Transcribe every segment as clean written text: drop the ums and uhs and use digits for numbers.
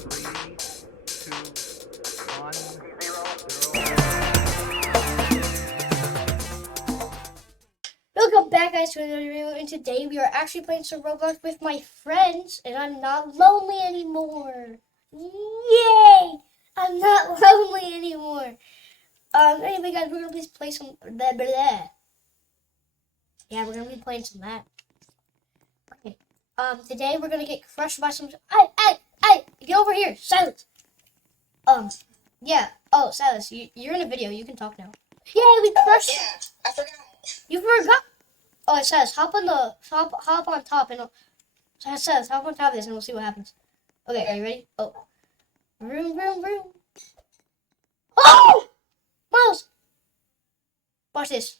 Three, two, one, zero. Welcome back, guys, to another video, and today we are actually playing some Roblox with my friends, and I'm not lonely anymore. Yay! I'm not lonely anymore. Anyway, guys, we're gonna please play some blah, blah, blah. Yeah, we're gonna be playing some that. Okay. Today we're gonna get crushed by some. Hey! Get over here, Silas. Yeah. Oh, Silas, you're in a video. You can talk now. Yay! We crushed. Yeah, I forgot. You forgot. Oh, it says hop on top and it says hop on top of this and we'll see what happens. Okay, are you ready? Oh, vroom vroom vroom. Oh, Miles, watch this.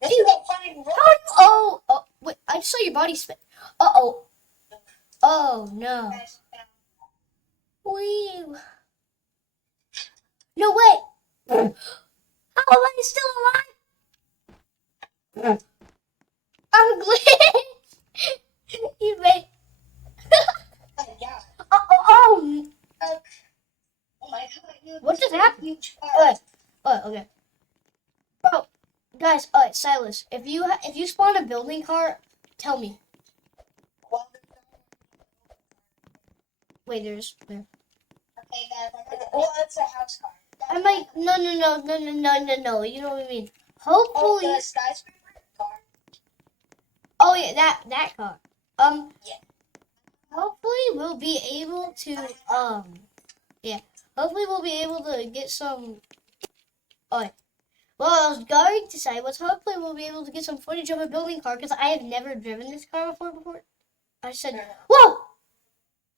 This is a funny road. Oh, wait, I just saw your body spin. Oh no. Wee. No way. How am I still alive? I'm glitched. You made. Yeah. Oh. Oh my god. What just happened? Okay. Bro, guys, Silas, if you spawn a building car, tell me. Wait, there's. Okay, guys. Well, it's a house car. I'm like, no. You know what I mean? Hopefully. Oh, the skyscraper car. Oh yeah, that car. Yeah. Hopefully we'll be able to yeah. Hopefully we'll be able to get some. Oh, well, I was going to say was hopefully we'll be able to get some footage of a building car because I have never driven this car before. I said, whoa!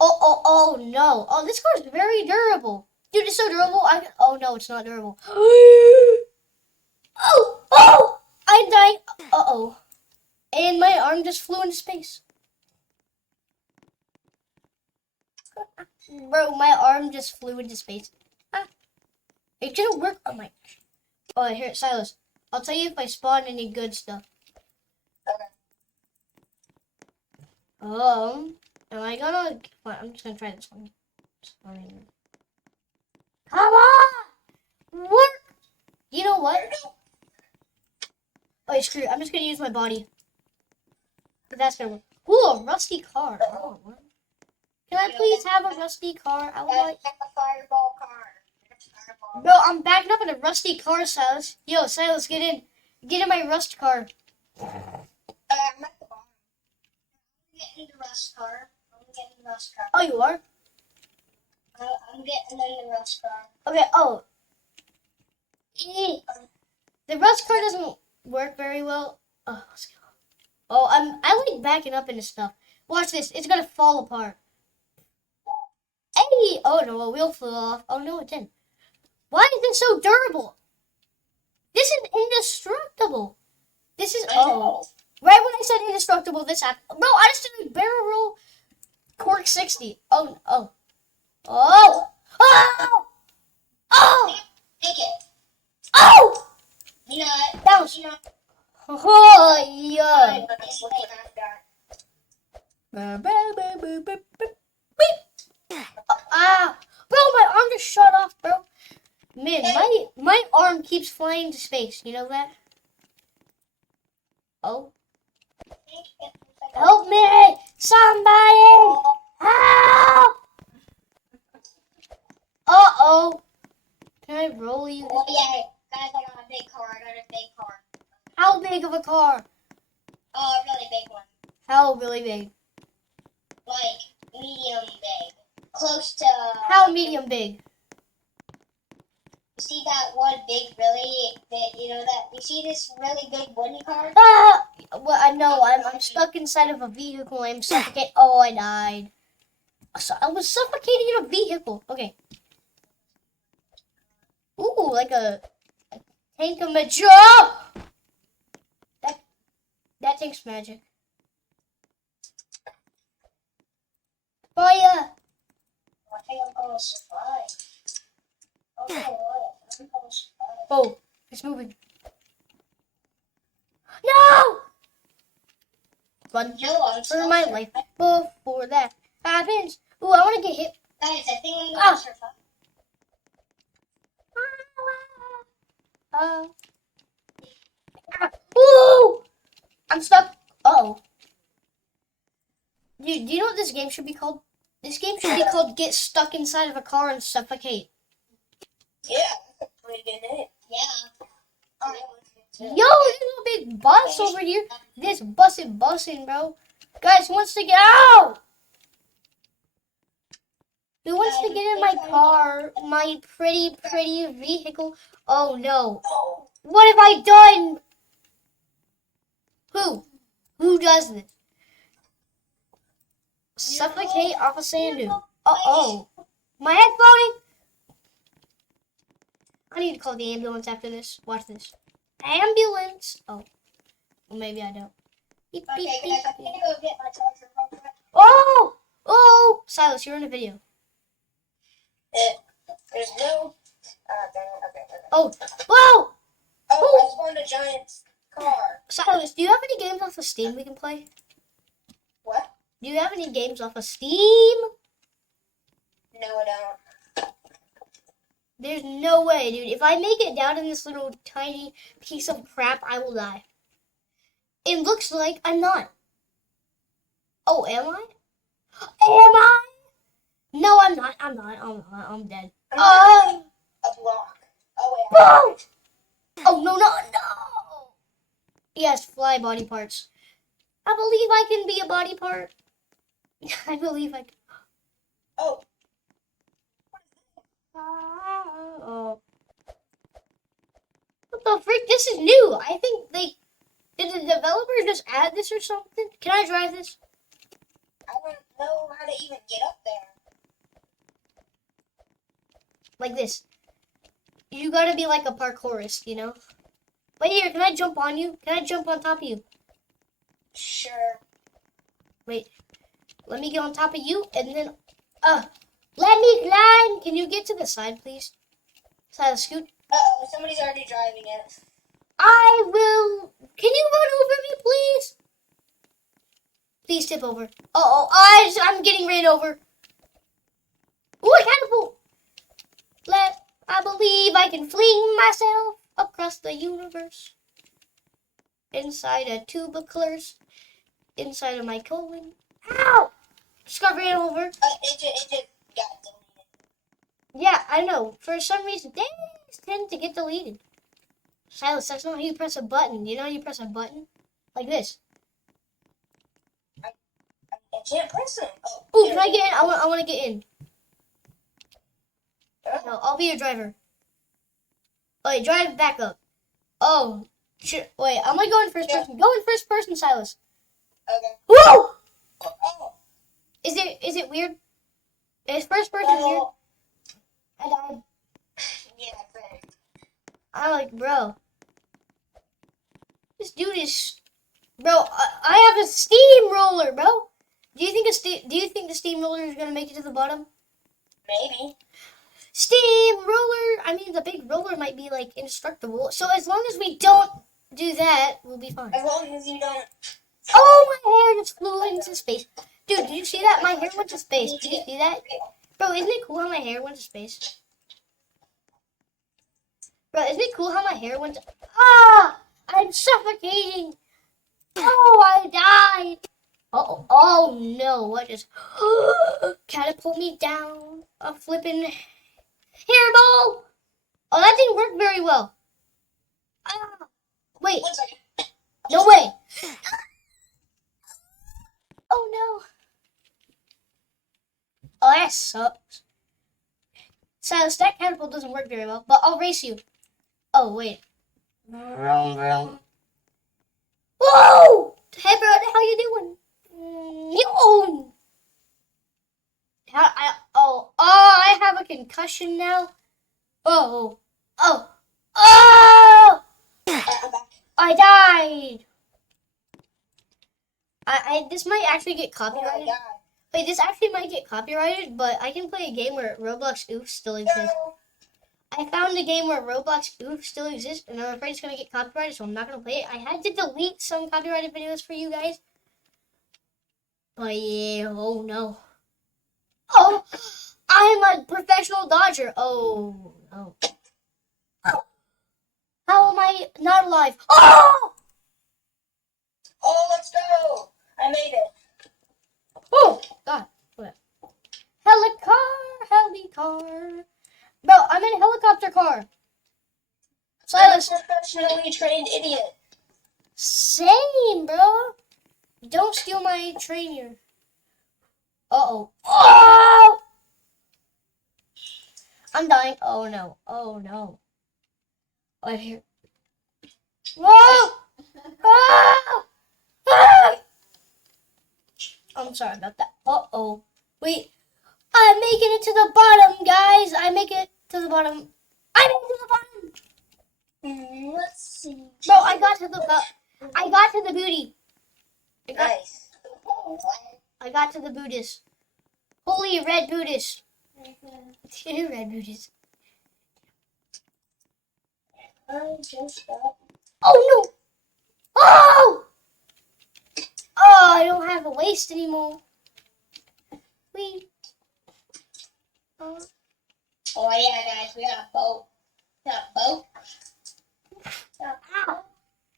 Oh no! Oh, this car is very durable, dude. It's so durable. Oh no, it's not durable. Oh! I died. And my arm just flew into space. Bro, my arm just flew into space. It didn't work. Oh my gosh. Oh, here, Silas. I'll tell you if I spawn any good stuff. Okay. Am I gonna? Well, I'm just gonna try this one. Come on! Work! You know what? Oh, screw it. I'm just gonna use my body. But that's gonna work. Ooh, a rusty car. Oh, what? Can I please have a rusty car? I would like. A fireball car. Bro, I'm backing up in a rusty car, Silas. Yo, Silas, get in. Get in my rust car. I'm at the bottom. I'm getting the rust car. Oh, you are? I'm getting in the rust car. Okay, oh. The rust car doesn't work very well. Oh, let's go. Oh, I like backing up into stuff. Watch this. It's gonna fall apart. Hey! Oh no, a wheel flew off. Oh no, it didn't. Why is it so durable? This is indestructible. This is right when I said indestructible, this happened. Bro, I just did a barrel roll cork 60. Oh. Take it. Oh! You know what? That was. You know. Oh yeah. Bro, my arm just shut off, bro. Man, my arm keeps flying to space. You know that? Oh. Help me! Somebody! Help! Uh-oh. Can I roll you? Oh, yeah. Guys, I got a big car. How big of a car? Oh, a really big one. How really big? Like, medium big. Close to... How medium big? You see that one big, really big, you know that? You see this really big wooden car? Well, I know. I'm stuck inside of a vehicle. I'm suffocating. Oh, I died. So I was suffocating in a vehicle. Okay. Ooh, like a tank of magic. That tank's magic. Fire! I think I'm gonna survive. Okay, what? I'm gonna survive. Oh, it's moving. No! Run No, I'm for my life before that happens. Ooh, I want to get hit. Guys, I think I'm Ah. gonna survive. Woo! I'm stuck. Uh-oh. Dude, do you know what this game should be called? This game should be called Get Stuck Inside of a Car and Suffocate. Yeah, pretty good name. Yeah. Alright. Yo, there's a big bus over here. This bussin', bro. Guys, who wants to get out? Who wants to get in my car? My pretty vehicle. Oh no. What have I done? Who? Who does this? Suffocate off a sand dune. Uh-oh. My head floating. I need to call the ambulance after this. Watch this. Ambulance. Oh. Well, maybe I don't. Beep, beep, Okay, beep, guys, I'm beep. gonna go get my charger real quick. Oh! Oh! Silas, you're in a video. There's no. Dang it. Okay. Oh! Whoa! Oh, I spawned a giant car. Silas, do you have any games off of Steam we can play? What? Do you have any games off of Steam? No, I don't. There's no way, dude. If I make it down in this little tiny piece of crap, I will die. It looks like I'm not. Oh, am I? Am I? No, I'm not. I'm dead. I'm a block. Oh, wait. Oh! Oh, no. Yes, fly body parts. I believe I can be a body part. I believe I can. Oh. Oh. What the frick? This is new. I think did the developer just add this or something? Can I drive this? I don't know how to even get up there. Like this. You gotta be like a parkourist, you know? Wait here, can I jump on you? Can I jump on top of you? Sure. Wait. Let me get on top of you and then let me climb. Can you get to the side, please? Silas, scoot. Uh-oh, somebody's already driving it. I will. Can you run over me, please? Please tip over. I'm getting ran over. Ooh, a catapult. I believe I can fling myself across the universe. Inside a tube of colors. Inside of my colon. Ow! Just got ran over. It just got deleted. Yeah, I know. For some reason, they tend to get deleted. Silas, that's not how you press a button. You know how you press a button? Like this. I can't press them. Oh, can I get in? I want to get in. No, I'll be your driver. Wait, drive back up. Oh, shit. Wait, I'm gonna go in first person. Go in first person, Silas. Okay. Whoa! Oh. Is it weird? Is first person weird? I died. Yeah, same. I'm like, bro. This dude is, bro. I have a steamroller, bro. Do you think the steamroller is gonna make it to the bottom? Maybe. Steamroller. I mean, the big roller might be like indestructible. So as long as we don't do that, we'll be fine. As long as you don't. Oh, my hair just flew into space. Dude, did you see that? My hair went to space. Did you see that? Bro, isn't it cool how my hair went to space? Bro, isn't it cool how my hair went to... Ah! I'm suffocating! Oh, I died! Oh no, what just... Catapult me down a flippin' hairball! Oh, that didn't work very well. Ah! Wait, 1 second. no way! Oh no! Oh, that sucks. Silas, that catapult doesn't work very well, but I'll race you. Oh, wait. Whoa! Hey, bro, how you doing? Yo! I have a concussion now. Oh! I'm back. I died. This might actually get Oh my copyrighted. god. Wait, this actually might get copyrighted, but I can play a game where Roblox Oof still exists. No. I found a game where Roblox Oof still exists, and I'm afraid it's going to get copyrighted, so I'm not going to play it. I had to delete some copyrighted videos for you guys. But yeah, oh no. Oh, I'm a professional dodger. Oh, no. How am I not alive? Oh! Oh, let's go! I made it. Oh, God. What? Helicar. Bro, I'm in a helicopter car. Silas. I'm a professionally trained idiot. Same, bro. Don't steal my trainer. Uh-oh. Oh! I'm dying. Oh, no. Oh, no. Oh, I hear. Whoa! Ah! Ah! I'm sorry about that. Uh-oh. Wait. I'm making it to the bottom, guys. I make it to the bottom. I made it to the bottom. Let's see. Bro, I got to the booty. Nice. I got to the Buddhist. Holy red Buddhist. Red Buddhist. I just got. Oh no! Oh! Oh, I don't have a waist anymore. Wait. Oh yeah, guys, we got a boat. Ow.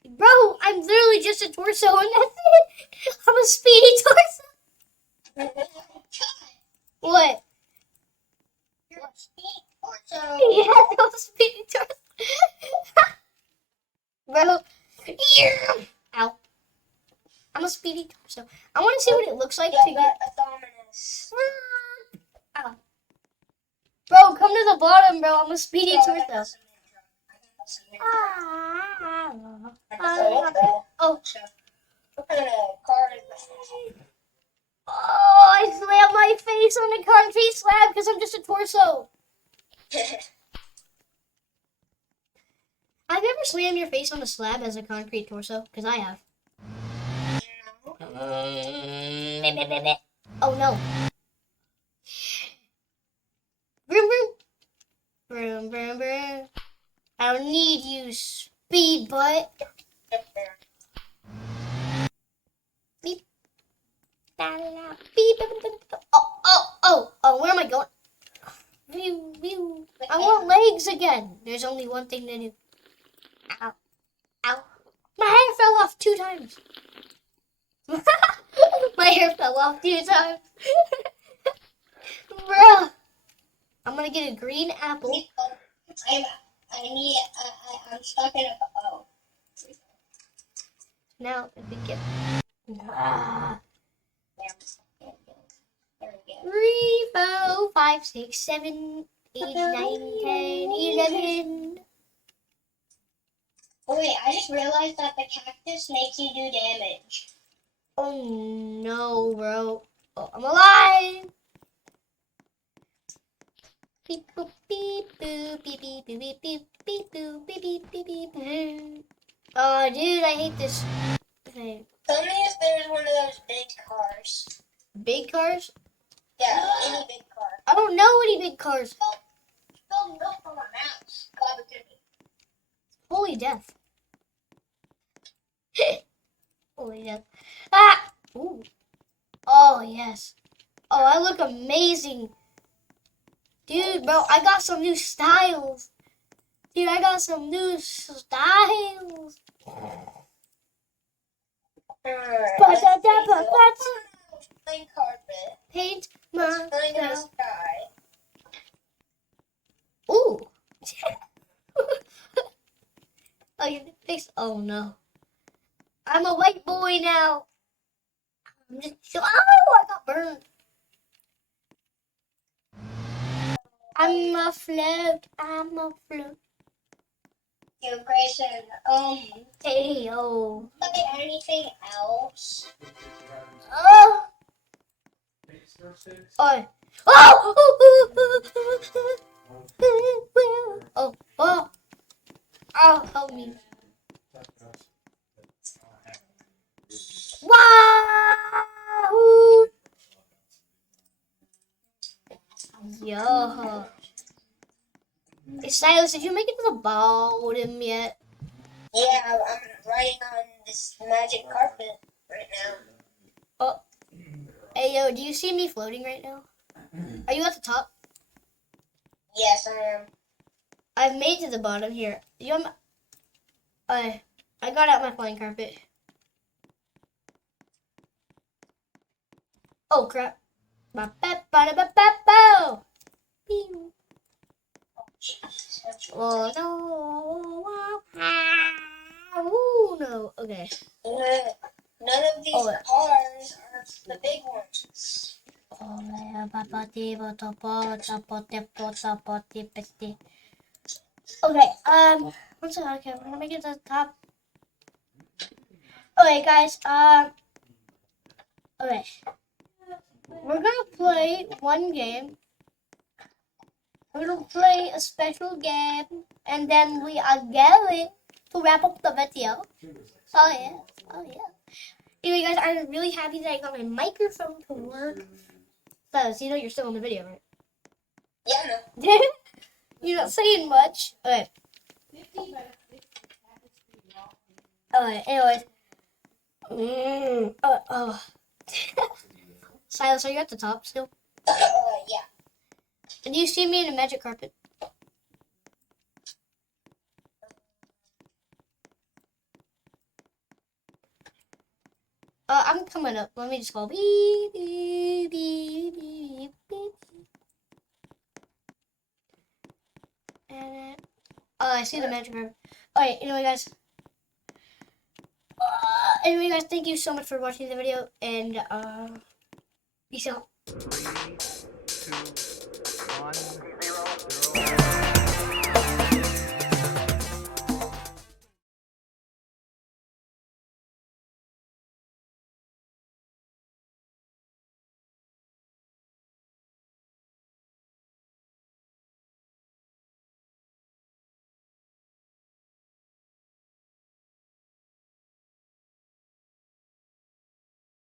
Bro, I'm literally just a torso and that's it. I'm a speedy torso. What? You're a speed torso. Yeah, I'm a speedy torso. Bro. Yeah. Ow. I'm a speedy torso. I want to see what it looks like to get. Abdominus. Ow. Bro, come to the bottom, bro. I'm a speedy torso. Oh. What kind of car is this? Oh, I slammed my face on a concrete slab because I'm just a torso. Have you ever slammed your face on a slab as a concrete torso? Because I have. Oh no. Vroom vroom. Vroom vroom vroom. I don't need you, speed butt. Beep. Beep. Oh, where am I going? I want legs again. There's only one thing to do. Ow. Ow. My hair fell off 2 times. My hair fell off 2 times. Bruh. I'm gonna get a green apple. I'm stuck in a. Oh. Now, if we get. There we go. 3, 4, 5, 6, 7, 8, 9, 10, 11. Oh wait, I just realized that the cactus makes you do damage. Oh no, bro. Oh, I'm alive. Beep boop beep boop beep beep beep beep beep beep boop beep beep beep beep boop. Oh, dude, I hate this thing. Tell me if there's one of those big cars. Big cars? Yeah, any big car. I don't know any big cars. Spilled milk on my mouse. God, it could be. Holy death. Holy death. Ah! Ooh. Oh, yes. Oh, I look amazing. Dude, bro, I got some new styles. Dude, I got some new styles. Plain carpet. Paint Let's my find in the style. sky. Ooh. Oh, you fix. Oh no. I'm a white boy now. I'm just. Oh, I got burned. I'm a float. I'm a float. Yo, Grayson, Hey, yo. play anything else? Oh. Oh. Oh. Oh. Oh. Oh, help me. Wahoo! Yo. Hey, Silas, did you make it to the bottom yet? Yeah, I'm riding on this magic carpet right now. Oh. Hey, yo, do you see me floating right now? Are you at the top? Yes, I am. I've made to the bottom here. I got out my flying carpet. Oh crap. Ba-ba-ba-da-ba-ba-bo. Pew. Oh no. Oh no. Okay. None of these Oh, cars are the big ones. Okay, one second, okay, we're gonna make it to the top. Okay, guys, okay. We're gonna play one game. We're gonna play a special game, and then we are going to wrap up the video. Oh yeah, oh yeah. Anyway, guys, I'm really happy that I got my microphone to work. Buzz, you know you're still on the video, right? Yeah, no. You're not saying much. Okay. Alright, anyways. Oh. Silas, are you at the top still? Yeah. And do you see me in a magic carpet? I'm coming up. Let me just go beep, beep, beep, beep, beep. And I see the magic carpet. Alright, anyway guys, thank you so much for watching the video, and peace out. 3, 2,